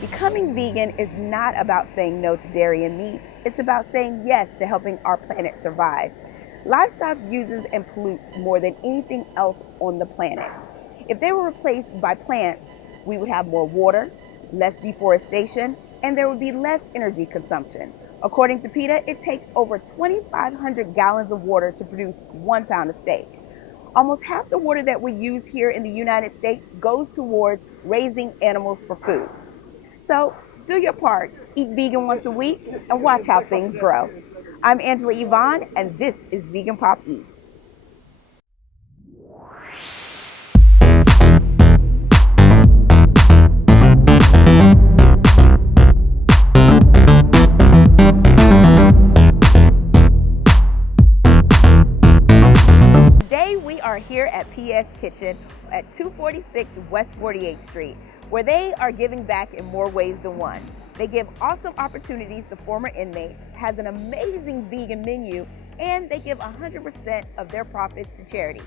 Becoming vegan is not about saying no to dairy and meat. It's about saying yes to helping our planet survive. Livestock uses and pollutes more than anything else on the planet. If they were replaced by plants, we would have more water, less deforestation, and there would be less energy consumption. According to PETA, it takes over 2,500 gallons of water to produce 1 pound of steak. Almost half the water that we use here in the United States goes towards raising animals for food. So do your part, eat vegan once a week, and watch how things grow. I'm Angela Yvonne, and this is Vegan Pop Eats. Today we are here at PS Kitchen at 246 West 48th Street, where they are giving back in more ways than one. They give awesome opportunities to former inmates, has an amazing vegan menu, and they give 100% of their profits to charity.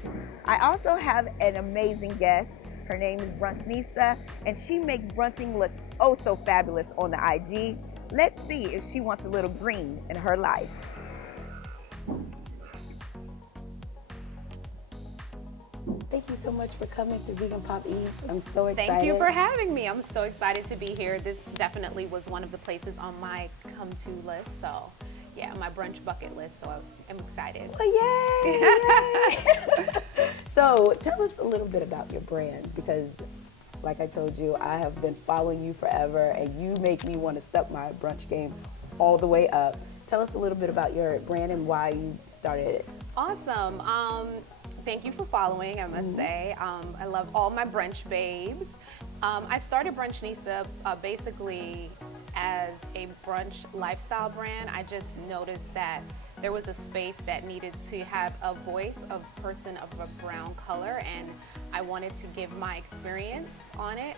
I also have an amazing guest. Her name is Brunchnista, and she makes brunching look oh so fabulous on the IG. Let's see if she wants a little green in her life. Thank you so much for coming to Vegan Pop Eats. I'm so excited. Thank you for having me. I'm so excited to be here. This definitely was one of the places on my come-to list. So, yeah, my brunch bucket list. So I'm excited. Well, yay! Yay. So tell us a little bit about your brand, because like I told you, I have been following you forever, and you make me want to step my brunch game all the way up. Tell us a little bit about your brand and why you started it. Awesome. Thank you for following, I must say. I love all my brunch babes. I started Brunchnista basically as a brunch lifestyle brand. I just noticed that there was a space that needed to have a voice of person of a brown color, and I wanted to give my experience on it.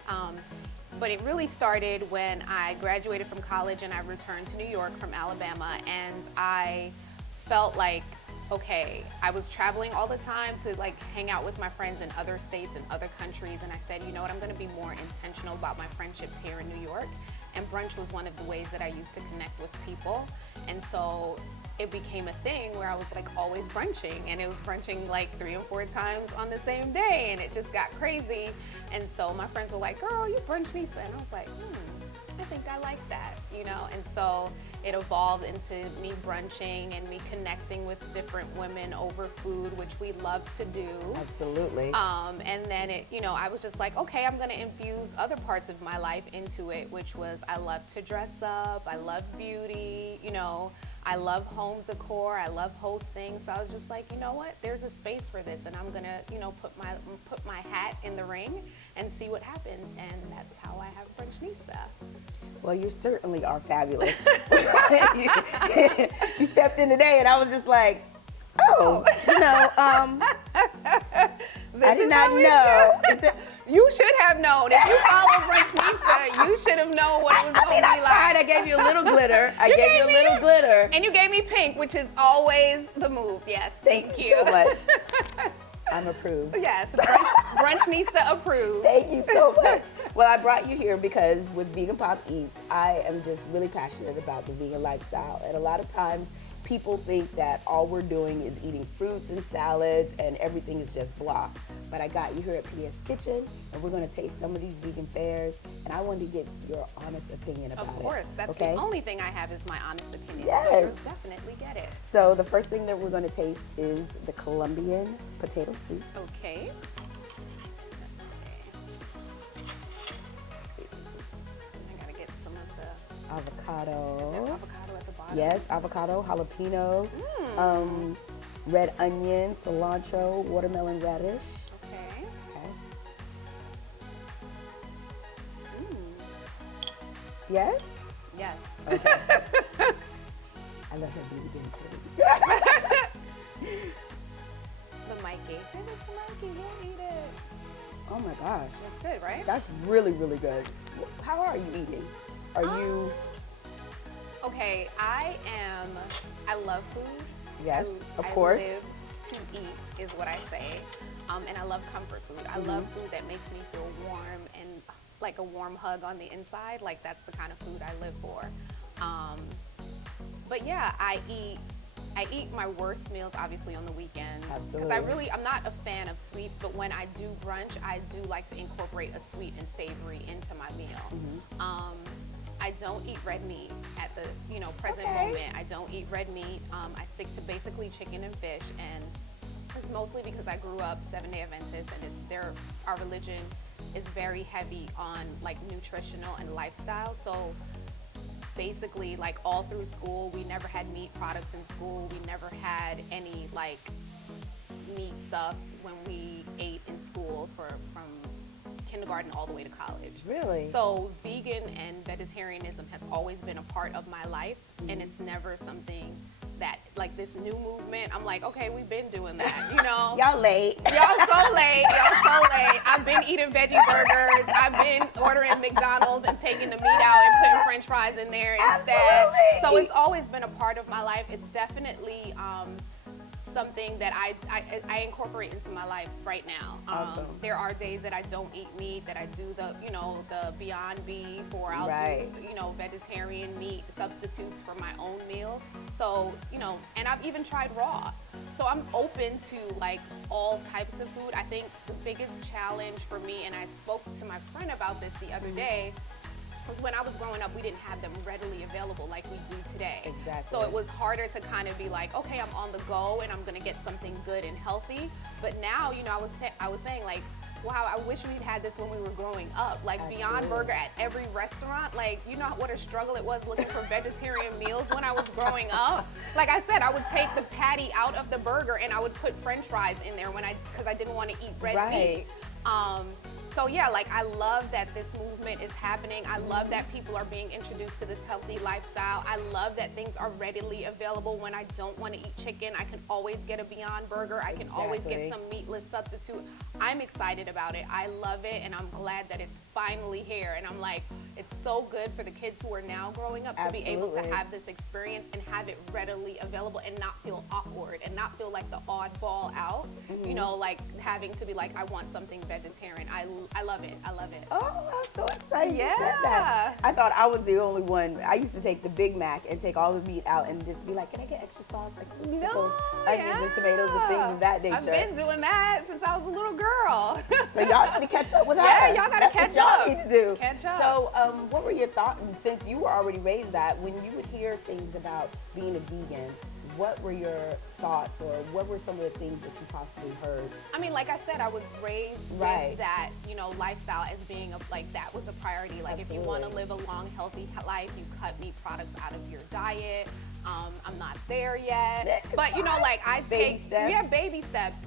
But it really started when I graduated from college and I returned to New York from Alabama, and I felt like, okay, I was traveling all the time to like hang out with my friends in other states and other countries, and I said, you know what, I'm gonna be more intentional about my friendships here in New York, and brunch was one of the ways that I used to connect with people. And so it became a thing where I was like always brunching, and it was brunching like 3 and 4 times on the same day, and it just got crazy. And so my friends were like, girl, you Brunchnista, and I was like, I think I like that, you know? And so it evolved into me brunching and me connecting with different women over food, which we love to do. Absolutely. And then it, you know, I was just like, okay, I'm gonna infuse other parts of my life into it, which was I love to dress up, I love beauty, you know, I love home decor, I love hosting. So I was just like, you know what, there's a space for this, and I'm gonna, you know, put my hat in the ring and see what happens. And that's how I have Brunchnista. Well, you certainly are fabulous. You stepped in today, and I was just like, oh, you know, I did not know. You should have known. If you follow Brunchnista, you should have known what it was going to be like. I tried. I gave you a little glitter. I gave you a little glitter. And you gave me pink, which is always the move. Yes, thank you. So much. I'm approved. Yes, Brunchnista approved. Thank you so much. Well, I brought you here because with Vegan Pop Eats, I am just really passionate about the vegan lifestyle. And a lot of times, people think that all we're doing is eating fruits and salads and everything is just blah. But I got you here at PS Kitchen, and we're going to taste some of these vegan fares, and I wanted to get your honest opinion about it. Of course. That's okay? The only thing I have is my honest opinion. Yes. So you'll definitely get it. So the first thing that we're going to taste is the Colombian potato soup. Okay. I got to get some of the Avocado. avocado at the bottom. Yes, avocado, jalapeno, red onion, cilantro, watermelon radish. Okay. Okay. Yes? Yes. Okay. I love her beauty game. The Mikey. Give it to Mikey. He'll eat it. Oh my gosh. It's good, right? That's really, really good. How are you eating? Are you? Okay, I love food. Yes, of course. I live to eat is what I say. And I love comfort food. I love food that makes me feel warm and like a warm hug on the inside. Like that's the kind of food I live for. Um, but yeah, I eat my worst meals obviously on the weekends because Absolutely. I'm not a fan of sweets, but when I do brunch, I do like to incorporate a sweet and savory into my meal. I don't eat red meat at the present Okay. moment. I don't eat red meat. I stick to basically chicken and fish, and it's mostly because I grew up Seventh-day Adventist, and our religion is very heavy on like nutritional and lifestyle. So basically, like all through school, we never had meat products in school. We never had any like meat stuff when we ate in school from kindergarten all the way to college. Really? So vegan and vegetarianism has always been a part of my life, and it's never something that like this new movement. I'm like, okay, we've been doing that, you know. Y'all late. Y'all so late. Y'all so late. I've been eating veggie burgers. I've been ordering McDonald's and taking the meat out and putting French fries in there instead. Absolutely. So it's always been a part of my life. It's definitely something that I incorporate into my life right now. Awesome. There are days that I don't eat meat, that I do the Beyond Beef, or I'll Right. do vegetarian meat substitutes for my own meals. So and I've even tried raw. So I'm open to like all types of food. I think the biggest challenge for me, and I spoke to my friend about this the other day, was when I was growing up, we didn't have them readily available like we do today. Exactly. So it was harder to kind of be like, okay, I'm on the go and I'm gonna get something good and healthy. But now, I was saying like, wow, I wish we'd had this when we were growing up. Like Beyond Absolutely. Burger at every restaurant. Like, you know what a struggle it was looking for vegetarian meals when I was growing up. Like I said, I would take the patty out of the burger and I would put French fries in there because I didn't want to eat red meat. So yeah, like I love that this movement is happening. I love that people are being introduced to this healthy lifestyle. I love that things are readily available. When I don't want to eat chicken, I can always get a Beyond Burger. I can always get some meatless substitute. I'm excited about it. I love it, and I'm glad that it's finally here. And I'm like, it's so good for the kids who are now growing up to be able to have this experience and have it readily available and not feel awkward and not feel like the oddball out. Like having to be like, I want something vegetarian. I love it. I love it. Oh, I'm so excited you said Yeah. that. I thought I was the only one. I used to take the Big Mac and take all the meat out and just be like, can I get extra sauce, like some pickles, onions, and tomatoes, and things of that nature. I've been doing that since I was a little girl. So y'all need to catch up with her. Yeah, y'all gotta That's catch what y'all up. need to do. Catch up. So, what were your thoughts, since you were already raised that, when you would hear things about being a vegan, what were your thoughts, or what were some of the things that you possibly heard? I mean, like I said, I was raised with that, lifestyle as being that was a priority. Like if you want to live a long, healthy life, you cut meat products out of your diet. I'm not there yet, but I take baby steps.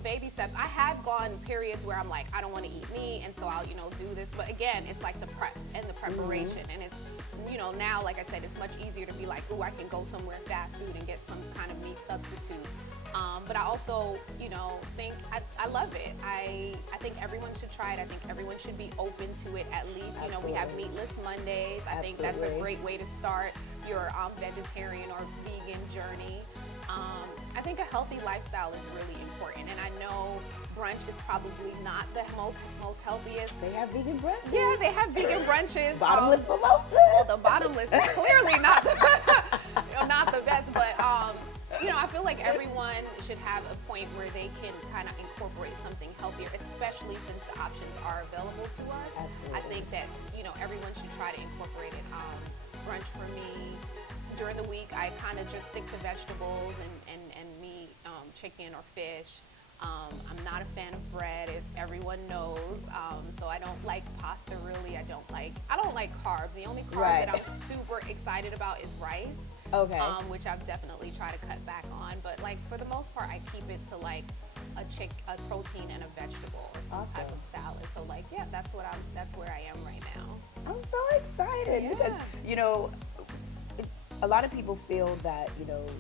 I have gone periods where I'm like, I don't want to eat meat, and so I'll do this. But again, it's like the prep and the preparation, and it's now, like I said, it's much easier to be like, oh, I can go somewhere fast food and get some kind of meat substitute. But I also, think I love it. I think everyone should try it. I think everyone should be open to it at least. We have Meatless Mondays. I think that's a great way to start your vegetarian or vegan journey. I think a healthy lifestyle is really important, and I know brunch is probably not the most healthiest. They have vegan brunches. Yeah, they have vegan brunches. Bottomless mimosas. Well, the bottomless is clearly not not the best, but I feel like everyone should have a point where they can kind of incorporate something healthier, especially since the options are available to us. Absolutely. I think that everyone should try to incorporate it. Brunch for me, during the week, I kind of just stick to vegetables and meat, chicken or fish. I'm not a fan of bread, as everyone knows. So I don't like pasta really. I don't like carbs. The only carb that I'm super excited about is rice. Okay. Which I've definitely tried to cut back on. But for the most part, I keep it to a protein and a vegetable or some type of salad. So that's where I am right now. I'm so excited because a lot of people feel that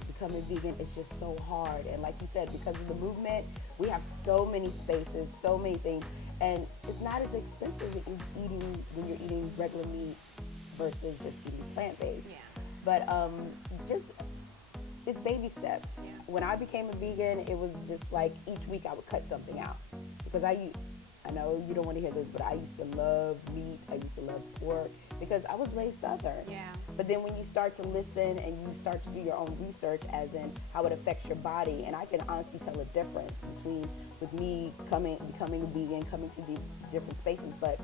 becoming vegan is just so hard, and like you said, because of the movement, we have so many spaces, so many things, and it's not as expensive when you're eating regular meat versus just eating plant-based. Yeah. But it's baby steps. Yeah. When I became a vegan, it was just like each week I would cut something out because I I know you don't want to hear this, but I used to love meat. I used to love pork because I was raised Southern. Yeah. But then when you start to listen and you start to do your own research, as in how it affects your body, and I can honestly tell a difference between with me becoming a vegan, coming to different spaces. But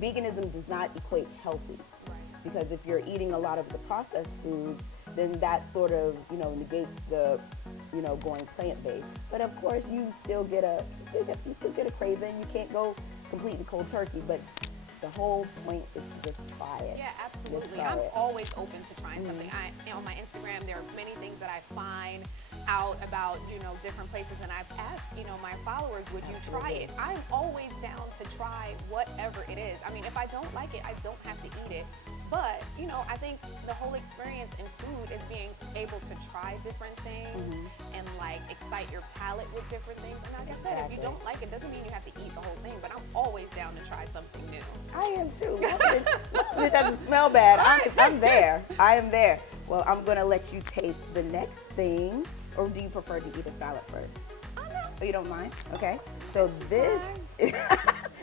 veganism does not equate healthy, Right. because if you're eating a lot of the processed foods, then that sort of negates the going plant based. But of course, you still get a craving. You can't go completely cold turkey, but the whole point is to just try it. Yeah, Just absolutely. try I'm it. always open to trying something. On my Instagram, there are many things that I find out about, different places, and I've asked, my followers, would you try it? I'm always down to try whatever it is. I mean, if I don't like it, I don't have to eat it. But, I think the whole experience in food is being able to try different things and like excite your palate with different things. And like I said, if you don't like it, doesn't mean you have to eat the whole thing, but I'm always down to try something new. I am too. It doesn't smell bad. I'm there. I am there. Well, I'm going to let you taste the next thing. Or do you prefer to eat a salad first? Oh, no. Oh, you don't mind? Okay. So this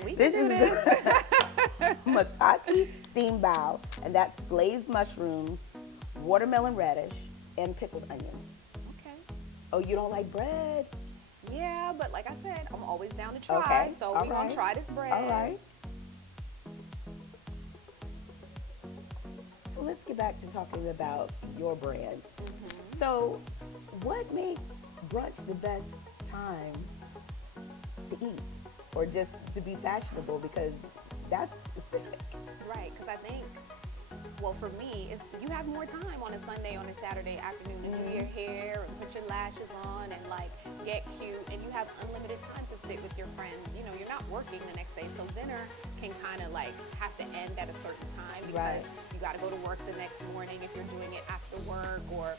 We this can do is this. the maitake steamed bao, and that's glazed mushrooms, watermelon radish, and pickled onions. Okay. Oh, you don't like bread? Yeah, but like I said, I'm always down to try. Okay. So All we're going to right. try this bread. All right. So let's get back to talking about your brand. So, what makes brunch the best time to eat, or just to be fashionable? Because that's specific. Right, because I think, well, for me, it's you have more time on a Sunday, on a Saturday afternoon to do your hair and put your lashes on and like get cute, and you have unlimited time to sit with your friends. You're not working the next day, so dinner can kind of like have to end at a certain time because Right. you got to go to work the next morning if you're doing it after work, or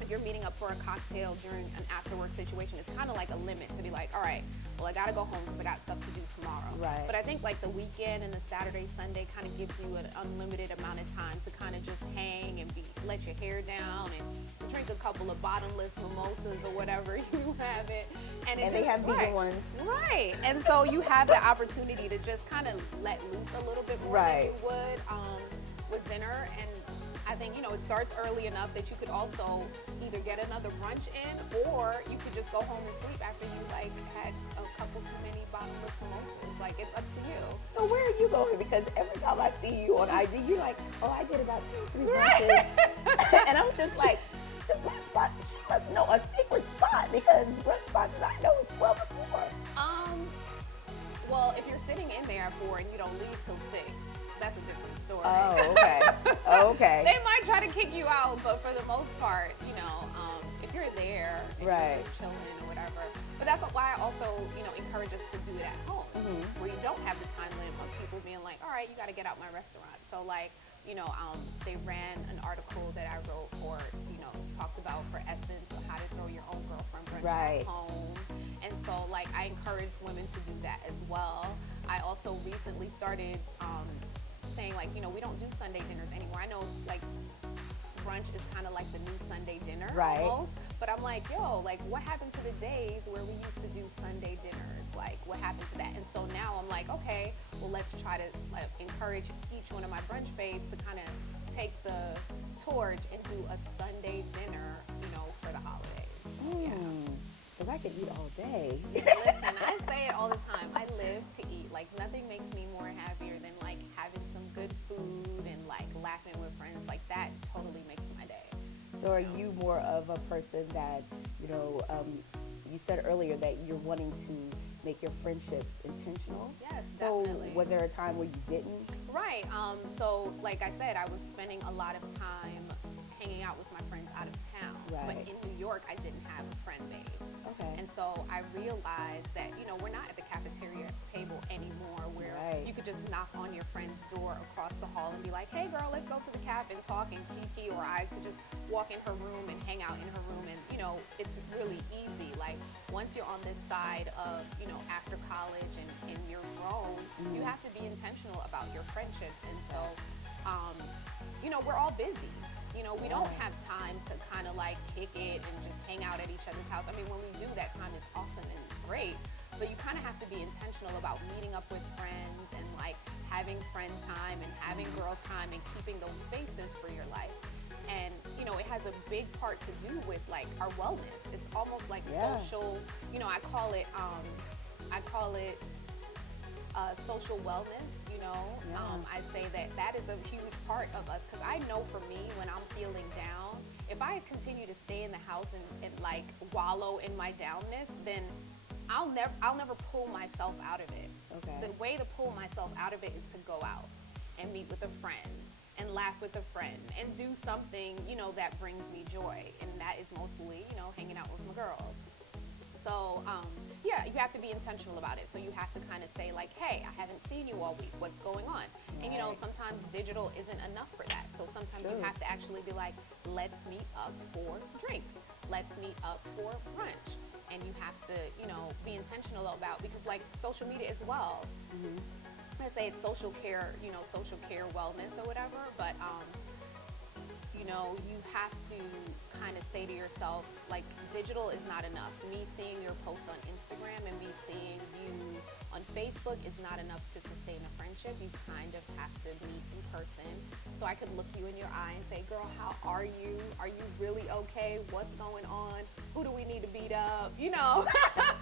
if you're meeting up for a cocktail during an after work situation. It's kind of like a limit to be like, all right, well, I got to go home because I got stuff to do tomorrow. Right. But I think like the weekend and the Saturday, Sunday kind of gives you an unlimited amount of time to kind of just hang and let your hair down and drink a couple of bottomless mimosas or whatever you have it. And They have vegan right. ones. Right. And so you have the opportunity to just kind of let loose a little bit more Right. than you would with dinner. And I think, it starts early enough that you could also either get another brunch in, or you could just go home and sleep after you like had a couple too many bottomless mimosas. Like, it's up to you. So where are you going? Because every time I see you on IG, you're like, oh, I did about 2 or 3 brunches. And I'm just like, the brunch spot, she must know a secret spot, because brunch spots I know is 12 or 4. Well, if you're sitting in there at 4 and you don't leave till 6, that's a different story. Oh, okay. Okay. They might try to kick you out, but for the most part, if you're there and Right. you're chilling or whatever. But that's why I also, encourage us to do it at home, where you don't have the time limit of people being like, all right, you got to get out my restaurant. So like, they ran an article that I wrote for, talked about for Essence, how to throw your own girlfriend brunch Right. at home. And so like I encourage women to do that as well. I also recently started saying like, we don't do Sunday dinners anymore. I know like brunch is kind of like the new Sunday dinner Right. almost. But I'm like, like what happened to the days where we used to do Sunday dinners? Like what happened to that? And so now I'm like, okay, well let's try to encourage each one of my brunch babes to kind of take the torch and do a Sunday dinner, for the holidays. Because I could eat all day. Listen, I say it all the time. I live to eat. Like nothing makes me more happier than like having some good food and like laughing with friends. Like that totally makes my day. So are you more of a person that, you said earlier that you're wanting to make your friendships intentional? Yes, So definitely. was there a time where you didn't? Right. So like I said, I was spending a lot of time hanging out with my friends out of town. Right. But in New York, I didn't have a friend base. Okay. And so I realized that, we're not at the cafeteria table anymore where Right. you could just knock on your friend's door across the hall and be like, hey girl, let's go to the cafe and talk and kiki, or I could just walk in her room and hang out in her room, and it's really easy. Like once you're on this side of, after college and you're grown, you have to be intentional about your friendships. And so, we're all busy. You know, we don't have time to kind of like kick it and just hang out at each other's house. I mean, when we do, that time is awesome and great, but you kind of have to be intentional about meeting up with friends and like having friend time and having girl time and keeping those spaces for your life. And you know, it has a big part to do with like our wellness. It's almost like social, you know, I call it social wellness. You know, I say that that is a huge part of us, because I know for me, when I'm feeling down, if I continue to stay in the house and like wallow in my downness, then I'll never pull myself out of it. Okay. The way to pull myself out of it is to go out and meet with a friend and laugh with a friend and do something, you know, that brings me joy. And that is mostly, you know, hanging out with my girls. So, yeah, you have to be intentional about it. So you have to kind of say like, hey, I haven't seen you all week. What's going on? Right. And, you know, sometimes digital isn't enough for that. So sometimes you have to actually be like, let's meet up for drinks. Let's meet up for brunch. And you have to, you know, be intentional about, because like social media as well, I say it's social care, you know, social care wellness or whatever, but you know, you have to kind of say to yourself, like, digital is not enough. Me seeing your post on Instagram and me seeing you on Facebook is not enough to sustain a friendship. You kind of have to meet in person. So I could look you in your eye and say, girl, how are you? Are you really okay? What's going on? Who do we need to beat up? You know?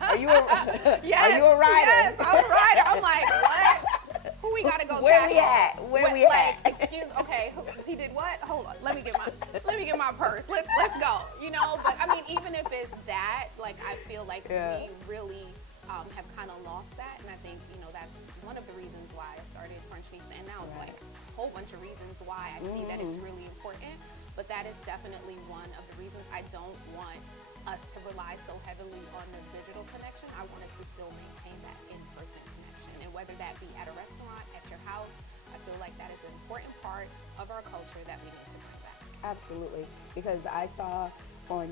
Are you a yes, are you a rider? Yes, I'm a rider. I'm like, what? Who we gotta go Where tackle? we at? Where we like, at? Excuse, okay, he did what? Hold on, let me get my purse. Let's go. You know, but I mean, even if it's that, like, I feel like we really have kind of lost that, and I think, you know, that's one of the reasons why I started Brunchnista, and now it's like a whole bunch of reasons why I see that it's really important. But that is definitely one of the reasons I don't want us to rely so heavily on the digital connection. I want us to still maintain that in-person connection, and whether that be at a restaurant, at your house, I feel like that is an important part of our culture that we need to bring back. Absolutely, because I saw on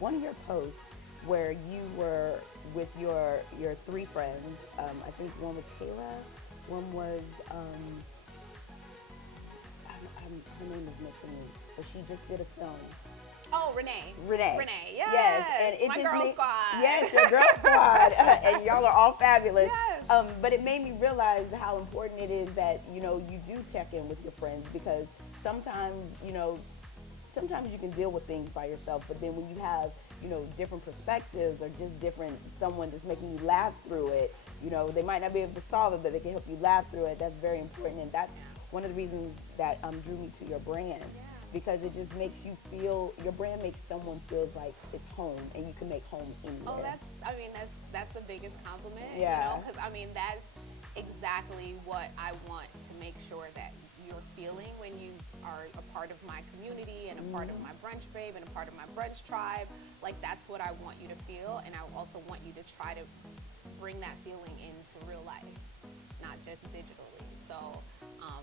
one of your posts where you were with your three friends. I think one was Kayla, one was her name is missing me, but she just did a film. Oh, Renee, yes. Yes, and it my just girl made, squad. Yes, your girl squad, and y'all are all fabulous. Yes. But it made me realize how important it is that, you know, you do check in with your friends, because sometimes, you know, sometimes you can deal with things by yourself, but then when you have, you know, different perspectives or just different, someone that's making you laugh through it, you know, they might not be able to solve it, but they can help you laugh through it. That's very important, and that's one of the reasons that drew me to your brand. Because it just makes you feel, your brand makes someone feel like it's home, and you can make home anywhere. Oh, that's the biggest compliment. Yeah. You know, because I mean, that's exactly what I want to make sure that you're feeling when you are a part of my community and a part of my brunch babe and a part of my brunch tribe. Like, that's what I want you to feel, and I also want you to try to bring that feeling into real life, not just digitally. So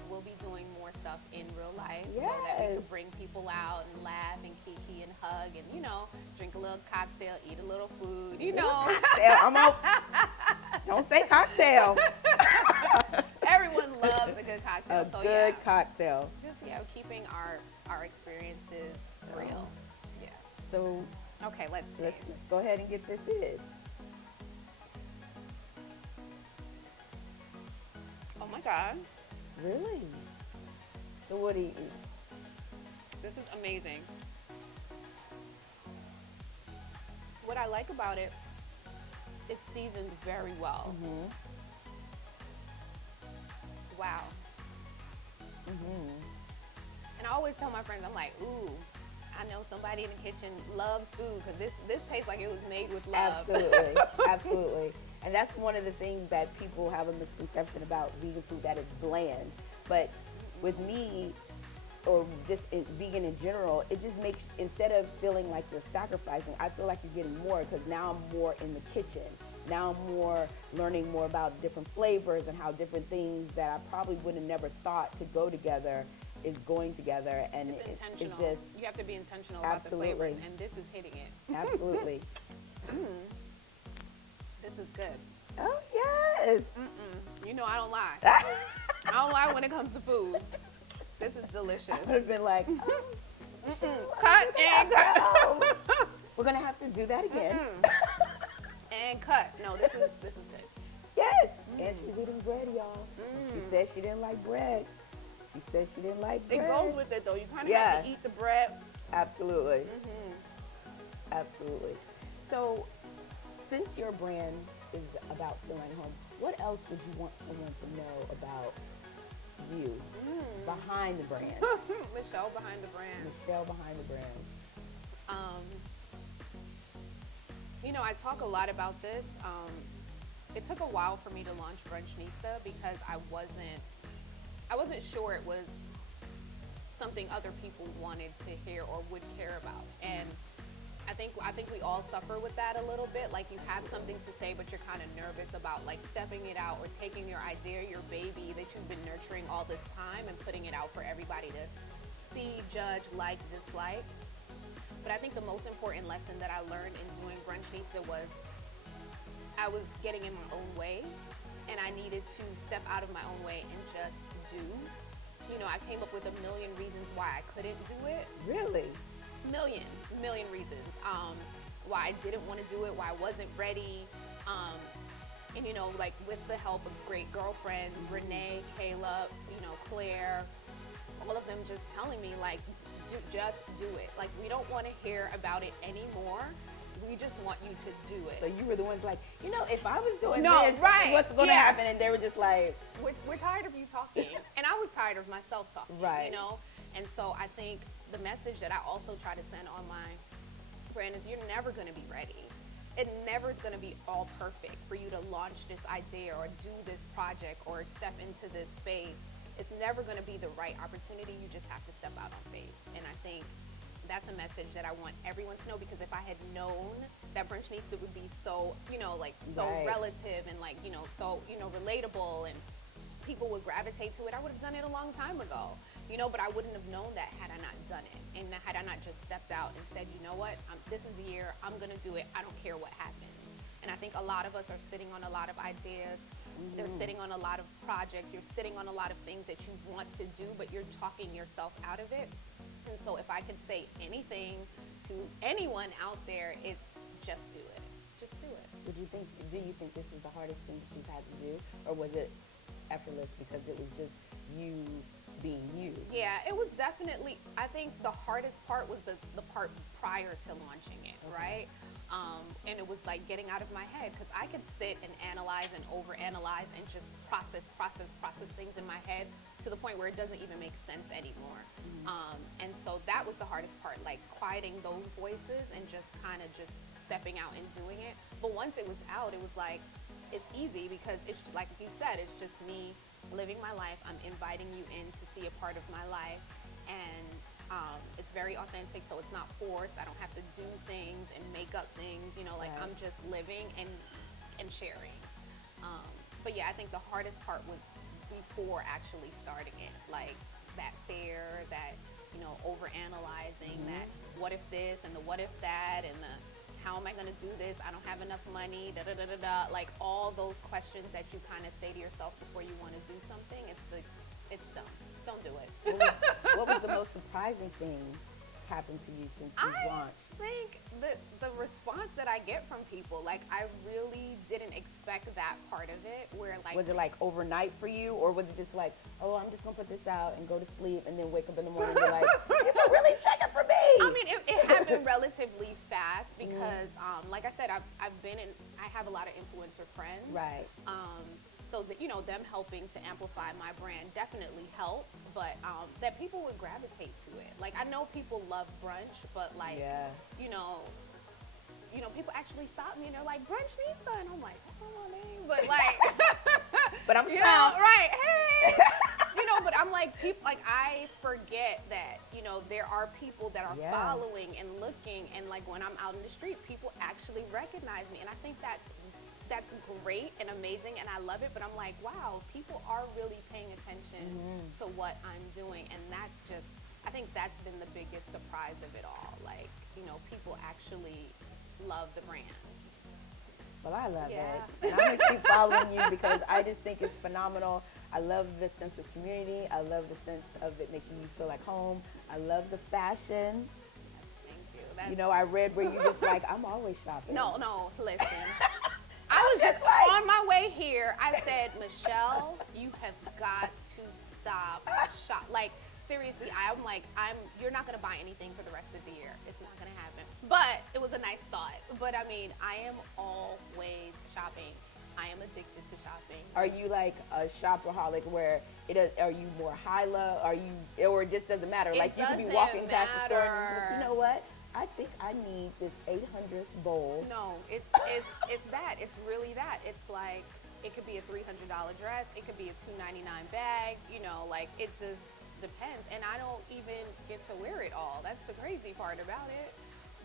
we'll be doing more stuff in real life so that we can bring people out and laugh and kiki and hug and, you know, drink a little cocktail, eat a little food, you know. Cocktail. Don't say cocktail. Everyone loves a good cocktail. A good cocktail. Just, keeping our experiences real. Yeah. So, okay, let's go ahead and get this in. Oh my God. Really? So what do you eat? This is amazing. What I like about it, it's seasoned very well. Wow. And I always tell my friends, I'm like, ooh, I know somebody in the kitchen loves food, because this tastes like it was made with love. Absolutely, absolutely. And that's one of the things that people have a misconception about vegan food, that it's bland. But with me, or just vegan in general, it just makes, instead of feeling like you're sacrificing, I feel like you're getting more, because now I'm more in the kitchen. Now I'm more learning more about different flavors and how different things that I probably would have never thought could go together is going together. And it's intentional. it's just, you have to be intentional about the flavors, and this is hitting it. Absolutely. This is good. Oh, yes. You know I don't lie. I don't lie when it comes to food. This is delicious. I would have been like, Cut and cut. We're gonna have to do that again. And cut. No, this is good. Yes. And she's eating bread, y'all. She said she didn't like bread. She said she didn't like bread. It goes with it though. You kind of have to eat the bread. Absolutely. Absolutely. So, since your brand is about feeling home, what else would you want someone to know about you behind the brand? Michelle behind the brand. Michelle behind the brand. You know, I talk a lot about this. It took a while for me to launch Brunchnista because I wasn't sure it was something other people wanted to hear or would care about. And I think we all suffer with that a little bit. Like, you have something to say, but you're kind of nervous about like stepping it out or taking your idea, your baby that you've been nurturing all this time, and putting it out for everybody to see, judge, like, dislike. But I think the most important lesson that I learned in doing Brunchnista was I was getting in my own way, and I needed to step out of my own way and just do. You know, I came up with a million reasons why I couldn't do it. Really? Million reasons. Why I didn't want to do it, why I wasn't ready. And you know, like, with the help of great girlfriends, Renee, Kayla, you know, Claire, all of them just telling me, like, just do it. Like, we don't want to hear about it anymore. We just want you to do it. So you were the ones like, you know, if I was doing No, this, right, what's going to happen? And they were just like, we're tired of you talking. And I was tired of myself talking, right. You know? And so I think the message that I also try to send on my brand is, you're never going to be ready. It never is going to be all perfect for you to launch this idea or do this project or step into this space. It's never going to be the right opportunity. You just have to step out on faith. And I think that's a message that I want everyone to know, because if I had known that Brunchnista would be so, you know, like, so relative and, like, you know, so, you know, relatable, and people would gravitate to it, I would have done it a long time ago, you know, but I wouldn't have known that had I not done it, and had I not just stepped out and said, you know what, this is the year, I'm going to do it, I don't care what happens. And I think a lot of us are sitting on a lot of ideas. They're sitting on a lot of projects. You're sitting on a lot of things that you want to do, but you're talking yourself out of it. And so if I could say anything to anyone out there, it's just do it. Just do it. Do you think this is the hardest thing that you've had to do, or was it effortless because it was just you being you? Yeah, it was definitely, I think the hardest part was the part prior to launching it, right? And it was like getting out of my head, because I could sit and analyze and overanalyze and just process things in my head to the point where it doesn't even make sense anymore. And so that was the hardest part, like quieting those voices and just kind of just stepping out and doing it. But once it was out, it was like, it's easy, because it's like you said, it's just me living my life. I'm inviting you in to see a part of my life, and it's very authentic, so it's not forced. I don't have to do things and make up things, you know, like, I'm just living and sharing. But yeah, I think the hardest part was before actually starting it, like that fear, that, you know, overanalyzing, that what if this and the what if that, and the how am I going to do this? I don't have enough money, da da da da da. Like, all those questions that you kind of say to yourself before you want to do something. It's like, it's dumb. Don't do it. What was the most surprising thing happened to you since you launched? I think the response that I get from people, like, I really didn't expect that part of it, where, like, was it like overnight for you, or was it just like, oh, I'm just gonna put this out and go to sleep and then wake up in the morning and be like, people really checking for me? I mean, it happened relatively fast, because like I said, I have a lot of influencer friends, right? So that, you know, them helping to amplify my brand definitely helped, but that people would gravitate to it. Like, I know people love brunch, but, like, you know, people actually stop me and they're like, Brunchnista, and I'm like, that's not my name, but, like, but I'm, you know, right? Hey, you know, but I'm like, people, like, I forget that, you know, there are people that are following and looking, and, like, when I'm out in the street, people actually recognize me, and I think that's great and amazing, and I love it, but I'm like, wow, people are really paying attention to what I'm doing, and that's just, I think that's been the biggest surprise of it all. Like, you know, people actually love the brand. Well, I love it. And I'm going to keep following you, because I just think it's phenomenal. I love the sense of community. I love the sense of it making you feel like home. I love the fashion. Thank you. That's, You know, I read where you just like, I'm always shopping. no, listen. I was just on my way here. I said, Michelle, you have got to stop shop. Like, seriously, you're not gonna buy anything for the rest of the year. It's not gonna happen. But it was a nice thought. But I mean, I am always shopping. I am addicted to shopping. Are you like a shopaholic where are you more high low? Or it just doesn't matter? Like you could be walking past the store and you're like, you know what? I think I need this 800th bowl. No, it's that. It's really that. It's like it could be a $300 dress. It could be a $299 bag. You know, like it just depends. And I don't even get to wear it all. That's the crazy part about it.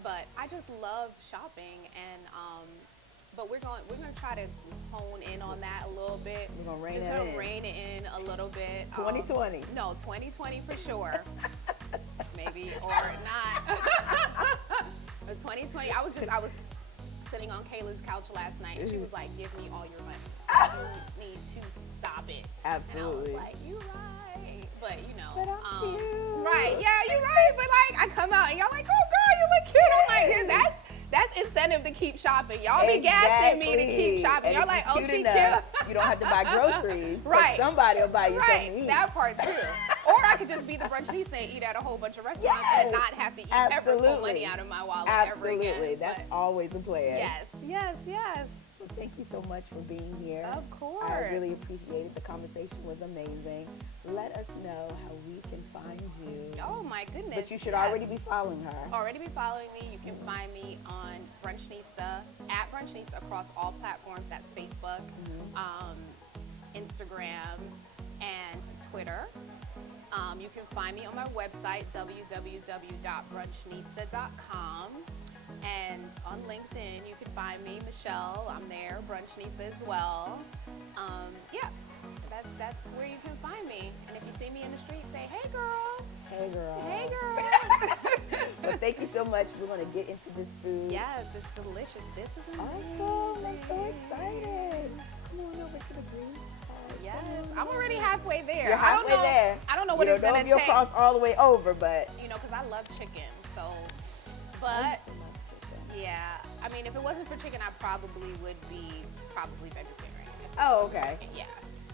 But I just love shopping, and but we're gonna try to hone in on that a little bit. We're gonna rein it in a little bit. 2020. No, 2020 for sure. Maybe or not. But 2020, I was sitting on Kayla's couch last night, and she was like, "Give me all your money. You need to stop it." Absolutely. And I was like, "You right," but you know, But I'm cute. right? Yeah, you're right. But like, I come out and y'all like, "Oh, girl, you look cute." I'm like, that's incentive to keep shopping. Y'all be gassing me to keep shopping. And Y'all like, "Oh, she cute." You don't have to buy groceries. Right. Somebody will buy you something to eat. That part too. Or I could just be the Brunchnista and eat at a whole bunch of restaurants and not have to ever pull money out of my wallet ever again. Absolutely. That's always a plan. Yes. Well, thank you so much for being here. Of course. I really appreciate it. The conversation was amazing. Let us know how we can find you. Oh my goodness. But you should already be following her. Already be following me. You can find me on Brunchnista, at Brunchnista across all platforms. That's Facebook, Instagram, and Twitter. You can find me on my website, www.brunchnista.com. And on LinkedIn, you can find me, Michelle. I'm there, Brunchnista as well. That's where you can find me. And if you see me in the street, say, "Hey, girl." Hey, girl. Hey, girl. Well, thank you so much. We're going to get into this food. Yes, it's delicious. This is amazing. Awesome. I'm so excited. Come on over to the green side. Yes, I'm already halfway there. You're halfway there. I don't know what it's going to take. You'll cross all the way over, but. You know, because I love chicken. So, but, yeah. I mean, if it wasn't for chicken, I probably would be vegetarian. Oh, okay. Yeah,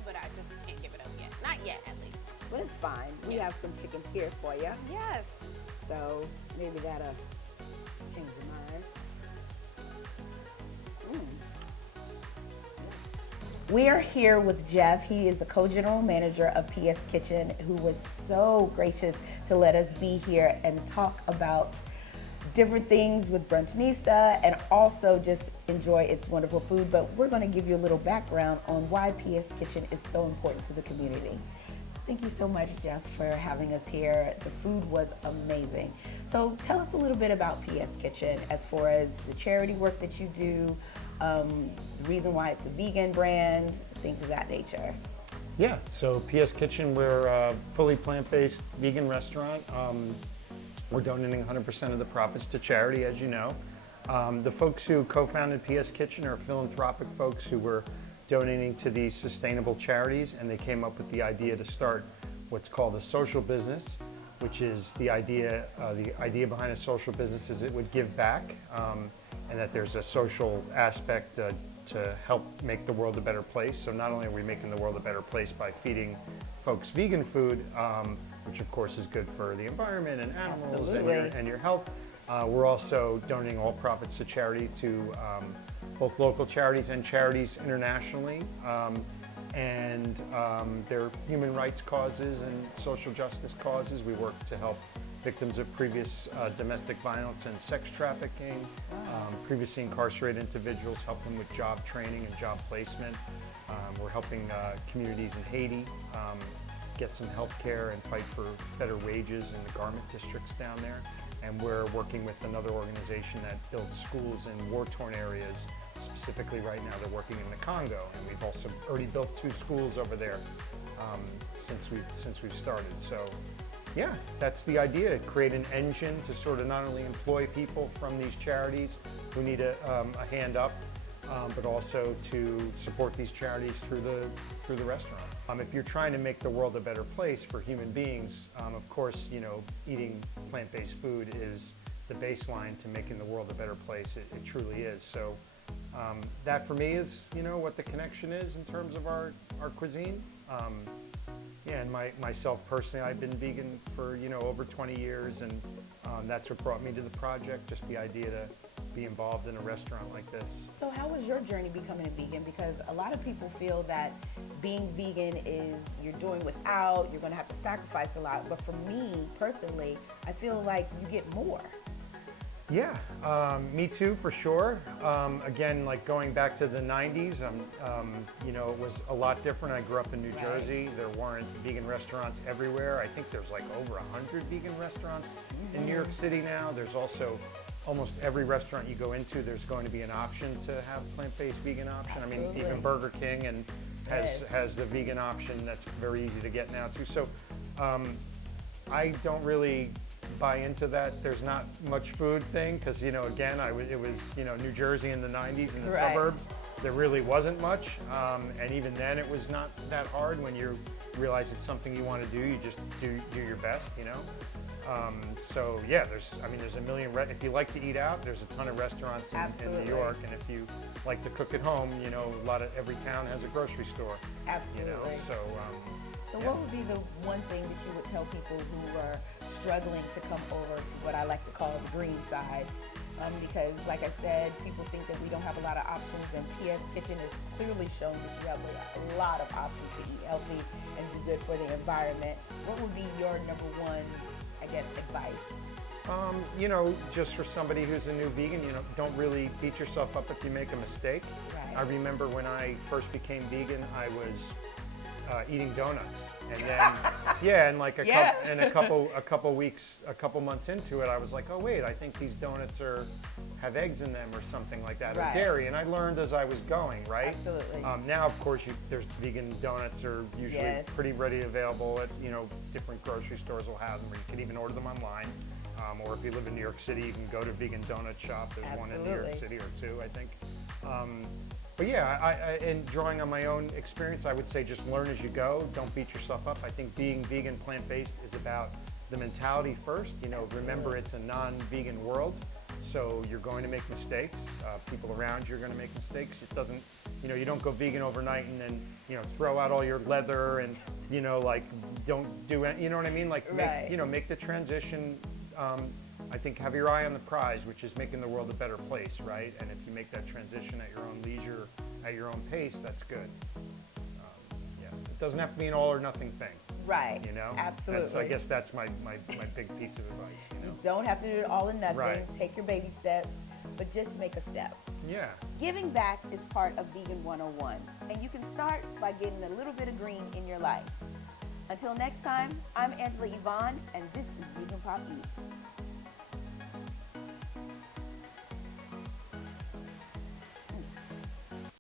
but I just can't give it up yet. Not yet, at least. But it's fine. We have some chicken here for you. Yes. So maybe that'll change your mind. We are here with Jeff. He is the co-general manager of PS Kitchen, who was so gracious to let us be here and talk about different things with Brunchnista and also just enjoy its wonderful food. But we're going to give you a little background on why PS Kitchen is so important to the community. Thank you so much, Jeff, for having us here. The food was amazing. So tell us a little bit about PS Kitchen as far as the charity work that you do, the reason why it's a vegan brand, things of that nature. Yeah, so PS Kitchen, we're a fully plant-based vegan restaurant. We're donating 100% of the profits to charity, as you know. The folks who co-founded PS Kitchen are philanthropic folks who were donating to these sustainable charities, and they came up with the idea to start what's called a social business, which is the idea behind a social business is it would give back, and that there's a social aspect to help make the world a better place. So not only are we making the world a better place by feeding folks vegan food, which of course is good for the environment and animals and your health, we're also donating all profits to charity to both local charities and charities internationally, and they're human rights causes and social justice causes. We work to help victims of previous domestic violence and sex trafficking, previously incarcerated individuals, help them with job training and job placement. We're helping communities in Haiti get some health care and fight for better wages in the garment districts down there. And we're working with another organization that builds schools in war-torn areas. Specifically right now, they're working in the Congo, and we've also already built 2 schools over there since we've started. So, yeah, that's the idea: create an engine to sort of not only employ people from these charities who need a hand up, but also to support these charities through the restaurant. If you're trying to make the world a better place for human beings, of course, eating plant-based food is the baseline to making the world a better place. It truly is. So that for me is, what the connection is in terms of our cuisine. Yeah, and myself personally, I've been vegan for, over 20 years, and that's what brought me to the project, just the idea to be involved in a restaurant like this. So how was your journey becoming a vegan? Because a lot of people feel that being vegan is you're doing without, you're going to have to sacrifice a lot. But for me personally, I feel like you get more. Yeah, me too, for sure. Again, like going back to the 90s, it was a lot different. I grew up in New Jersey. There weren't vegan restaurants everywhere. I think there's like over 100 vegan restaurants in New York City now. There's also almost every restaurant you go into, there's going to be an option to have plant-based vegan option. Absolutely. I mean, even Burger King has the vegan option that's very easy to get now too. So I don't really buy into that there's not much food thing, because again, it was New Jersey in the 90s in the suburbs. There really wasn't much, and even then it was not that hard. When you realize it's something you want to do, you just do your best. So yeah, there's a million. If you like to eat out, there's a ton of restaurants in New York, and if you like to cook at home, every town has a grocery store. Absolutely. So what would be the one thing that you would tell people who are struggling to come over to what I like to call the green side? Because like I said, people think that we don't have a lot of options, and PS Kitchen has clearly shown that you have a lot of options to eat healthy and do good for the environment. What would be your number one, advice? Just for somebody who's a new vegan, don't really beat yourself up if you make a mistake. Right. I remember when I first became vegan, I was eating donuts, and then and like a couple months into it, I was like, oh wait, I think these donuts have eggs in them or something like that, or dairy, and I learned as I was going, right? Absolutely. Now, of course, there's vegan donuts are usually pretty ready available at different grocery stores will have them, or you can even order them online. Or if you live in New York City, you can go to Vegan Donut Shop. There's one in New York City, or two, I think. But yeah, and drawing on my own experience, I would say just learn as you go. Don't beat yourself up. I think being vegan, plant-based is about the mentality first. Remember, it's a non-vegan world, so you're going to make mistakes. People around you are going to make mistakes. It doesn't, you don't go vegan overnight and then, throw out all your leather and, don't do it. You know what I mean? Like, make the transition. I think have your eye on the prize, which is making the world a better place, right? And if you make that transition at your own leisure, at your own pace, that's good. It doesn't have to be an all or nothing thing. Right. Absolutely. I guess that's my big piece of advice. You don't have to do it all or nothing. Right. Take your baby steps, but just make a step. Yeah. Giving back is part of Vegan 101, and you can start by getting a little bit of green in your life. Until next time, I'm Angela Yvonne, and this is Vegan Pop Eats.